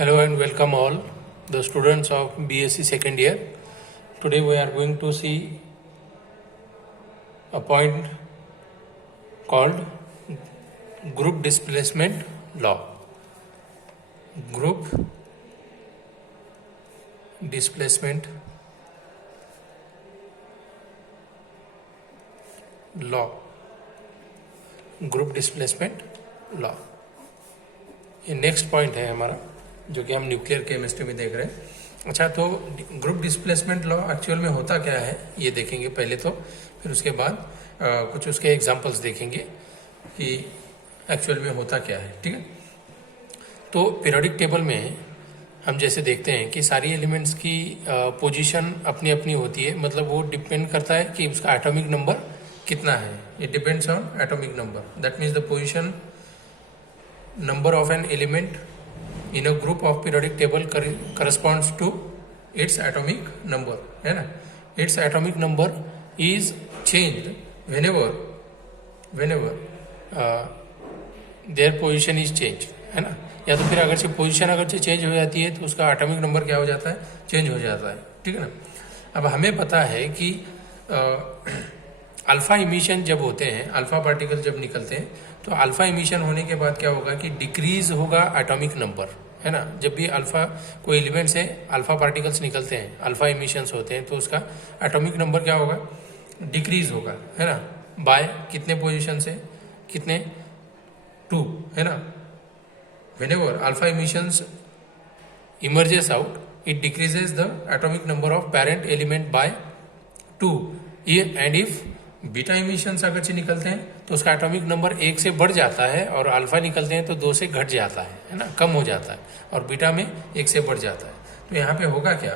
Hello and welcome all the students of BSc second year. Today we are going to see a point called group displacement law. Group displacement law. Group displacement law, ये next point है हमारा जो कि हम nuclear chemistry में देख रहे हैं. अच्छा, तो ग्रुप डिस्प्लेसमेंट लॉ एक्चुअल में होता क्या है ये देखेंगे पहले तो, फिर उसके बाद कुछ उसके एग्जांपल्स देखेंगे कि एक्चुअल में होता क्या है. ठीक है, तो पीरियोडिक टेबल में हम जैसे देखते हैं कि सारी एलिमेंट्स की पोजीशन अपनी अपनी होती है. मतलब वो डिपेंड करता है कि उसका एटॉमिक नंबर कितना है. It depends on atomic number. That means the position number of an element in a group of periodic table corresponds to its atomic number, है ना. its atomic number is changed whenever their position is changed, है ना. या तो फिर अगर से position अगर से चेंज हो जाती है तो उसका एटॉमिक नंबर क्या हो जाता है, चेंज हो जाता है. ठीक है ना. अब हमें पता है कि अल्फा इमिशन जब होते हैं, अल्फा पार्टिकल जब निकलते हैं, तो अल्फा इमिशन होने के बाद क्या होगा कि डिक्रीज होगा एटॉमिक नंबर, है ना. जब भी अल्फा कोई एलिमेंट से अल्फा पार्टिकल्स निकलते हैं, अल्फा इमिशंस होते हैं, तो उसका एटॉमिक नंबर क्या होगा, डिक्रीज होगा, है ना. बाय कितने पोजीशन से, कितने 2, है ना. Whenever alpha emissions emerges out, it decreases the atomic number of parent element by 2. And if beta emissions अगर से निकलते हैं तो उसका एटॉमिक नंबर 1 से बढ़ जाता है, और अल्फा निकलते हैं तो 2 से घट जाता है ना, कम हो जाता है, और बीटा में 1 से बढ़ जाता है. तो यहाँ पे होगा क्या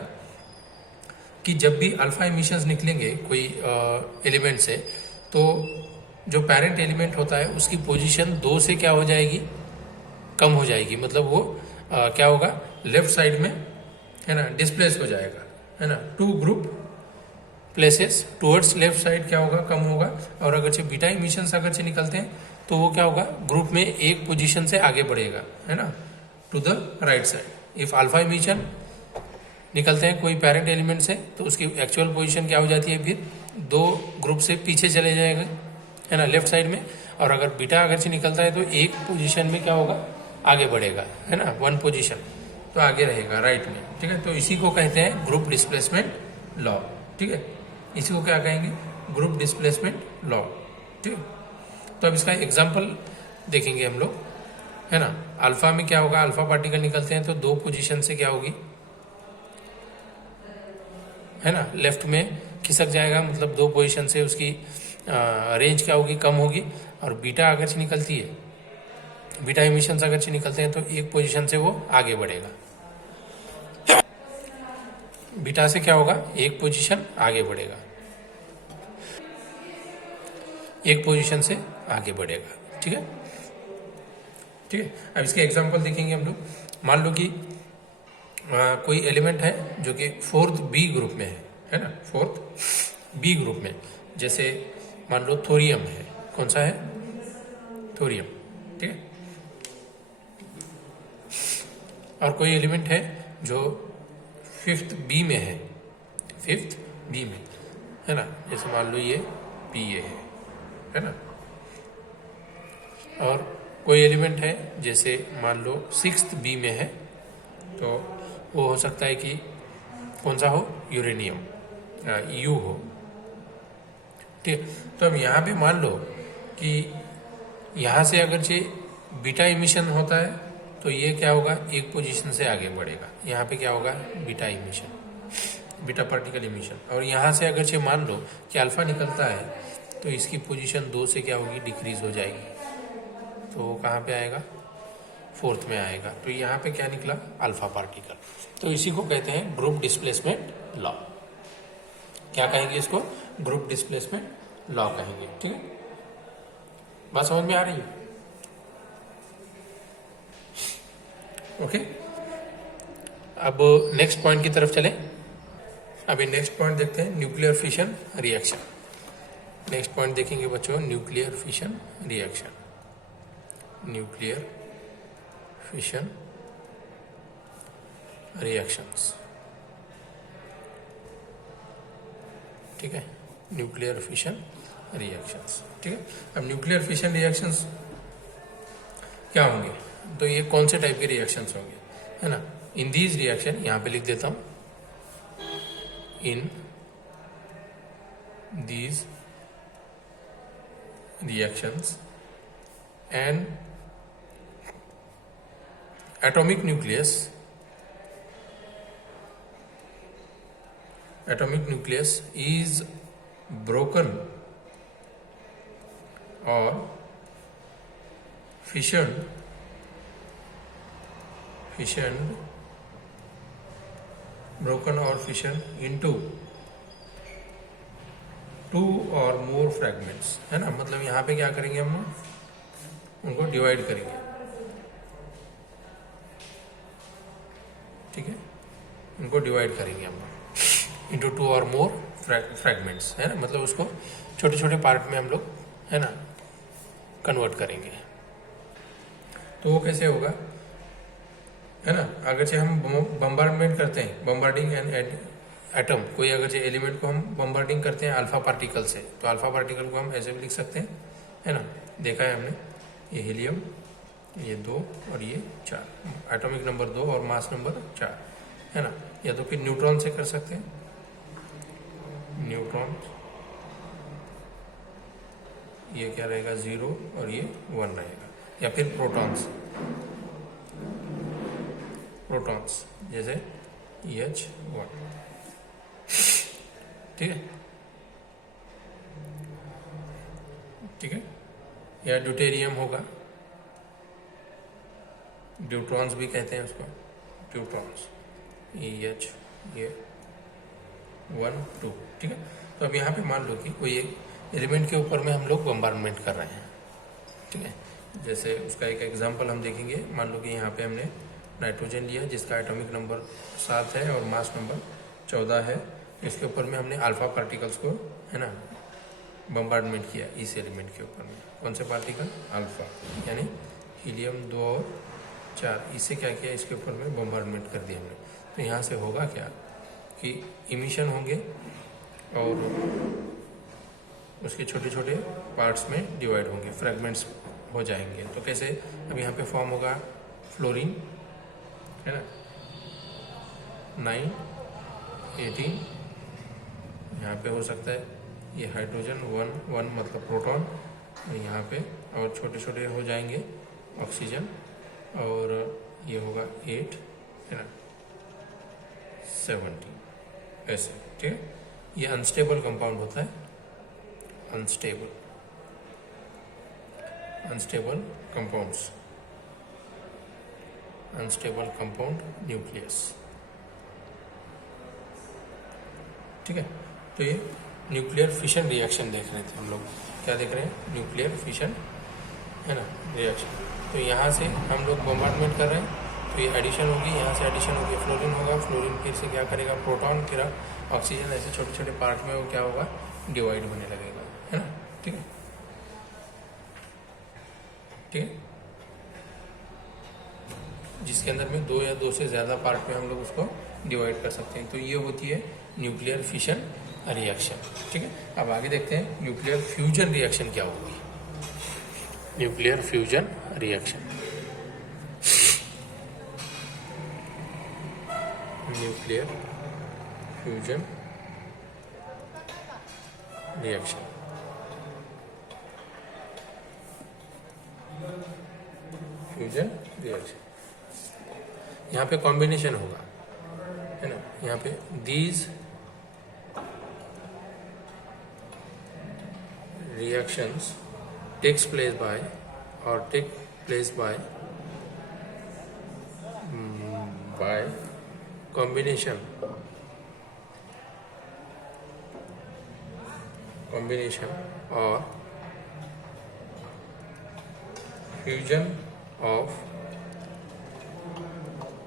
कि जब भी अल्फा इमिशंस निकलेंगे कोई एलिमेंट से, तो जो पेरेंट एलिमेंट होता है उसकी पोजीशन 2 से क्या हो जाएगी, कम हो जाएगी. मतलब वो क्या होगा, लेफ्ट साइड में, है ना, डिस्प्लेस हो जाएगा, है ना. 2 group places towards left side क्या होगा, कम होगा. और अगर से बीटा इमिशंस अगर से निकलते हैं तो वो क्या होगा, ग्रुप में एक पोजीशन से आगे बढ़ेगा, है ना, to the right side. If alpha emission निकलते हैं कोई पेरेंट एलिमेंट से, तो उसकी एक्चुअल पोजीशन क्या हो जाती है, फिर 2 ग्रुप से पीछे चले जाएगा, है ना, लेफ्ट साइड में. और अगर बीटा अगर से निकलता है तो एक पोजीशन में क्या होगा, आगे बढ़ेगा, है ना, 1 पोजीशन तो आगे रहेगा राइट में. ठीक है, तो इसी को कहते हैं ग्रुप डिस्प्लेसमेंट लॉ. ठीक है, इसी को क्या कहेंगे, ग्रुप डिस्प्लेसमेंट लॉ. ठीक, तो अब इसका एग्जांपल देखेंगे हम लोग, है ना. अल्फा में क्या होगा, अल्फा पार्टिकल निकलते हैं तो 2 पोजीशन से क्या होगी, है ना, लेफ्ट में खिसक जाएगा. मतलब 2 पोजीशन से उसकी रेंज क्या होगी, कम होगी. और बीटा अगर से निकलती है, बीटा इमिशंस अगर से निकलते हैं तो एक पोजीशन से वो आगे बढ़ेगा. बीटा से क्या होगा, एक पोजीशन आगे बढ़ेगा, एक पोजीशन से आगे बढ़ेगा. ठीक है, ठीक है. अब इसके एग्जांपल देखेंगे हम लोग. मान लो कि कोई एलिमेंट है जो कि 4th बी ग्रुप में है ना, 4th बी ग्रुप में. जैसे मान लो थोरियम है. कौन सा है, थोरियम. ठीक है. और कोई एलिमेंट है जो 5th बी में है, 5th बी में, है ना. जैसे मान लो ये पी ए है ना. और कोई एलिमेंट है जैसे मान लो 6th बी में है, तो वो हो सकता है कि कौन सा हो, यूरेनियम, यू हो. ठीक. तो अब यहाँ पे मान लो कि यहाँ से अगर से बीटा इमिशन होता है तो ये क्या होगा, एक पोजीशन से आगे बढ़ेगा. यहाँ पे क्या होगा, beta emission, beta particle emission. और यहाँ से अगर से मान लो कि अल्फा निकलता है तो इसकी पोजीशन 2 से क्या होगी, डिक्रीज हो जाएगी. तो वो कहाँ पे आएगा, 4th में आएगा. तो यहाँ पे क्या निकला, अल्फा पार्टिकल. तो इसी को कहते हैं ग्रुप डिस्प्लेसमेंट लॉ. क्या कहेंगे इसको, ग्रुप डिस्प्लेसमेंट लॉ कहेंगे. ठीक है, बात समझ में आ रही है. ओके, अब नेक्स्ट पॉइंट की तरफ चलें. अभी नेक्स्ट पॉइंट देखते हैं, nuclear fission reaction. Next point देखेंगे बच्चों, nuclear fission reaction. Nuclear fission reactions. ठीक है, न्यूक्लियर फिशन रिएक्शंस। ठीक है, अब न्यूक्लियर फिशन रिएक्शंस क्या होंगे, तो ये कौन से टाइप के रिएक्शंस होंगे, है ना। इन दीज रिएक्शन, यहां पे लिख देता हूं, in these reactions and atomic nucleus is broken or fissioned into two or more fragments, है ना। मतलब यहाँ पे क्या करेंगे, हम उनको डिवाइड करेंगे। ठीक है, इनको डिवाइड करेंगे हम इंटू टू और मोर फ्रैगमेंट्स, है ना। मतलब उसको छोटे छोटे पार्ट में हम लोग, है ना, कन्वर्ट करेंगे। तो वो कैसे होगा, है ना। अगर से हम बम्बार्डमेंट करते हैं, बम्बार्डिंग एन एटम, कोई अगर से एलिमेंट को हम बम्बार्डिंग करते हैं अल्फा पार्टिकल से, तो अल्फा पार्टिकल को हम ऐसे भी लिख सकते हैं, है ना। देखा है हमने, ये हीलियम, ये 2 और ये 4, एटॉमिक नंबर 2 और मास नंबर 4, है ना। या तो फिर न्यूट्रॉन से कर सकते हैं, न्यूट्रॉन, ये क्या रहेगा 0 और ये 1 रहेगा। या फिर प्रोटॉन्स जैसे H1। ठीक है, ठीक है। या ड्यूटेरियम होगा, ड्यूट्रॉन्स भी कहते हैं उसको, ड्यूट्रॉन्स, EH, ये 1 2। ठीक है, तो अब यहाँ पे मान लो कि कोई एक एलिमेंट के ऊपर में हम लोग बम्बार्डमेंट कर रहे हैं। ठीक है, जैसे उसका एक एग्जांपल हम देखेंगे। मान लो कि यहाँ पे हमने नाइट्रोजन लिया जिसका एटॉमिक नंबर 7 है और मास नंबर 14 है। इसके ऊपर में हमने अल्फा पार्टिकल्स को, है ना, बम्बार्डमेंट किया इस एलिमेंट के ऊपर में। कौन से पार्टिकल, अल्फा, यानी हीलियम 2 और 4, इससे क्या किया, इसके ऊपर में बम्बार्डमेंट कर दिया हमने। तो यहाँ से होगा क्या कि इमिशन होंगे और उसके छोटे छोटे पार्ट्स में डिवाइड होंगे, फ्रेगमेंट्स हो जाएंगे। तो कैसे, अब यहाँ पे फॉर्म होगा फ्लोरीन, है ना, 9 18, यहाँ पे हो सकता है ये हाइड्रोजन 1 मतलब प्रोटॉन, और यहाँ पे और छोटे छोटे हो जाएंगे ऑक्सीजन, और ये होगा 8, है ना, 17, ऐसे। ठीक है, ये अनस्टेबल कंपाउंड होता है, अनस्टेबल कंपाउंड न्यूक्लियस। ठीक है, तो ये न्यूक्लियर फिशन रिएक्शन देख रहे थे हम लोग। क्या देख रहे हैं, न्यूक्लियर फिशन, है ना, रिएक्शन। तो यहाँ से हम लोग बम्बार्डमेंट कर रहे हैं, तो ये एडिशन होगी, यहाँ से एडिशन होगी, फ्लोरीन होगा, फ्लोरीन फिर से क्या करेगा, प्रोटॉन, फिर ऑक्सीजन, ऐसे छोटे छोटे पार्ट में वो क्या होगा, डिवाइड होने लगेगा, है ना। ठीक है, ठीक है, जिसके अंदर में 2 या 2 से ज़्यादा पार्ट में हम लोग उसको डिवाइड कर सकते हैं। तो ये होती है न्यूक्लियर फिशन रिएक्शन। ठीक है, अब आगे देखते हैं न्यूक्लियर फ्यूजन रिएक्शन क्या होगी। Nuclear fusion reaction, nuclear fusion reaction, fusion reaction, यहाँ पे कॉम्बिनेशन होगा, है ना। यहाँ पे these reactions takes place by combination or fusion of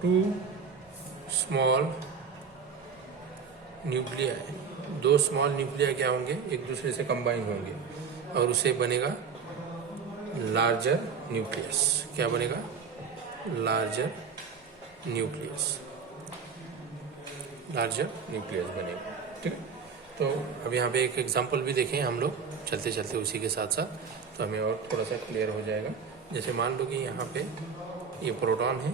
two small nuclei, 2 small nuclei क्या होंगे, एक दूसरे से कंबाइन होंगे और उससे बनेगा लार्जर न्यूक्लियस। क्या बनेगा, लार्जर न्यूक्लियस, लार्जर न्यूक्लियस बनेगा। ठीक है, तो अब यहाँ पे एक एग्जांपल भी देखें हम लोग चलते चलते उसी के साथ साथ, तो हमें और थोड़ा सा क्लियर हो जाएगा। जैसे मान लो कि यहाँ पे ये प्रोटॉन है,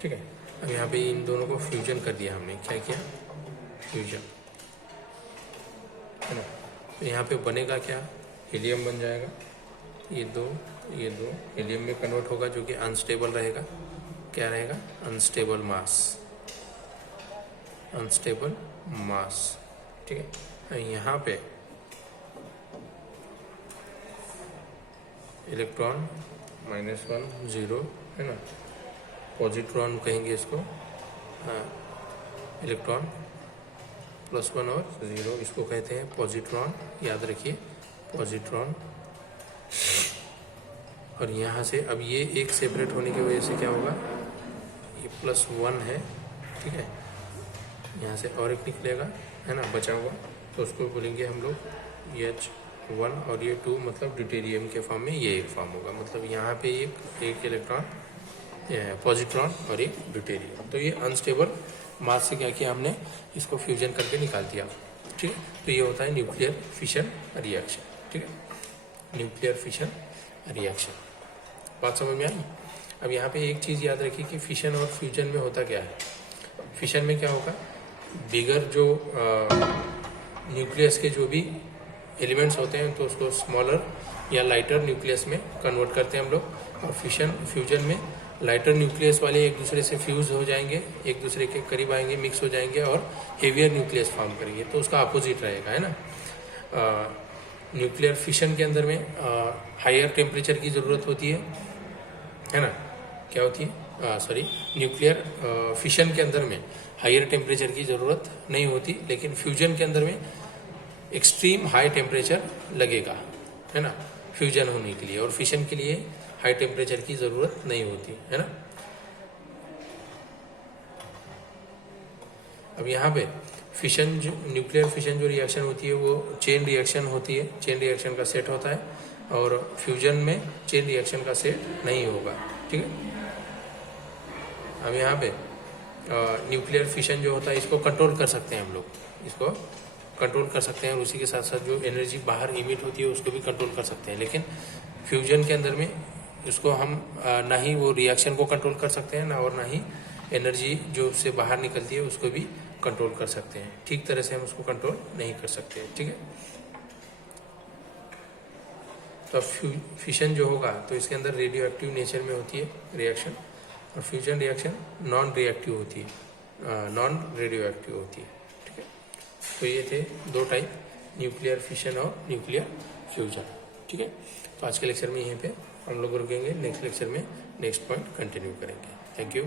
ठीक है, अब यहाँ पे इन दोनों को फ्यूजन कर दिया हमने। क्या किया? फ्यूजन, है ना। तो यहाँ पे बनेगा क्या? हीलियम बन जाएगा। ये दो हीलियम में कन्वर्ट होगा, जो कि अनस्टेबल रहेगा। क्या रहेगा? अनस्टेबल मास। ठीक है, यहाँ पे इलेक्ट्रॉन -1 0, है ना, पॉजिट्रॉन कहेंगे इसको। हाँ, इलेक्ट्रॉन +1 और 0 इसको कहते हैं पॉजिट्रॉन, याद रखिए पॉजिट्रॉन। और यहाँ से अब ये एक सेपरेट होने की वजह से क्या होगा? ये +1 है, ठीक है, यहाँ से और एक निकलेगा, है ना, बचा हुआ, तो उसको बोलेंगे हम लोग H1, और ये 2 मतलब ड्यूटेरियम के फॉर्म में ये एक फॉर्म होगा। मतलब यहाँ पे एक इलेक्ट्रॉन पॉजिट्रॉन और एक ड्यूटेरियम। तो ये अनस्टेबल मास से क्या किया हमने? इसको फ्यूजन करके निकाल दिया। ठीक है, तो ये होता है न्यूक्लियर फिशन रिएक्शन। ठीक है, न्यूक्लियर फिशन रिएक्शन, बात समझ में आई? अब यहाँ पे एक चीज़ याद रखिए कि फिशन और फ्यूजन में होता क्या है। फिशन में क्या होगा? बिगर जो न्यूक्लियस के जो भी एलिमेंट्स होते हैं तो उसको स्मॉलर या लाइटर न्यूक्लियस में कन्वर्ट करते हैं हम लोग। और फ्यूजन में लाइटर न्यूक्लियस वाले एक दूसरे से फ्यूज हो जाएंगे, एक दूसरे के करीब आएंगे, मिक्स हो जाएंगे और हेवियर न्यूक्लियस फॉर्म करेंगे। तो उसका अपोजिट रहेगा, है ना। न्यूक्लियर फिशन के अंदर में हायर टेम्परेचर की ज़रूरत होती है ना। क्या होती है? न्यूक्लियर फिशन के अंदर में हायर टेम्परेचर की ज़रूरत नहीं होती, लेकिन फ्यूजन के अंदर में एक्सट्रीम हाई टेम्परेचर लगेगा, है ना, फ्यूजन होने के लिए। और फिशन के लिए हाई टेम्परेचर की ज़रूरत नहीं होती, है ना। अब यहाँ पे फिशन जो न्यूक्लियर फिशन जो रिएक्शन होती है वो चेन रिएक्शन होती है, चेन रिएक्शन का सेट होता है। और फ्यूजन में चेन रिएक्शन का सेट नहीं होगा। ठीक है, अब यहाँ पे न्यूक्लियर फिशन जो होता है इसको कंट्रोल कर सकते हैं हम लोग, इसको कंट्रोल कर सकते हैं, और उसी के साथ साथ जो एनर्जी बाहर इमिट होती है उसको भी कंट्रोल कर सकते हैं। लेकिन फ्यूजन के अंदर में इसको हम ना ही वो रिएक्शन को कंट्रोल कर सकते हैं, ना और ना ही एनर्जी जो उससे बाहर निकलती है उसको भी कंट्रोल कर सकते हैं। ठीक तरह से हम उसको कंट्रोल नहीं कर सकते। ठीक है, तो फिशन जो होगा तो इसके अंदर रेडियो एक्टिव नेचर में होती है रिएक्शन, और फ्यूजन रिएक्शन नॉन रिएक्टिव होती है, नॉन रेडियो एक्टिव होती है। ठीक है, तो ये थे दो टाइप, न्यूक्लियर फिशन और न्यूक्लियर फ्यूजन। ठीक है, तो आज के लेक्चर में यहीं पे हम लोग रुकेंगे, नेक्स्ट लेक्चर में नेक्स्ट पॉइंट कंटिन्यू करेंगे। Thank you.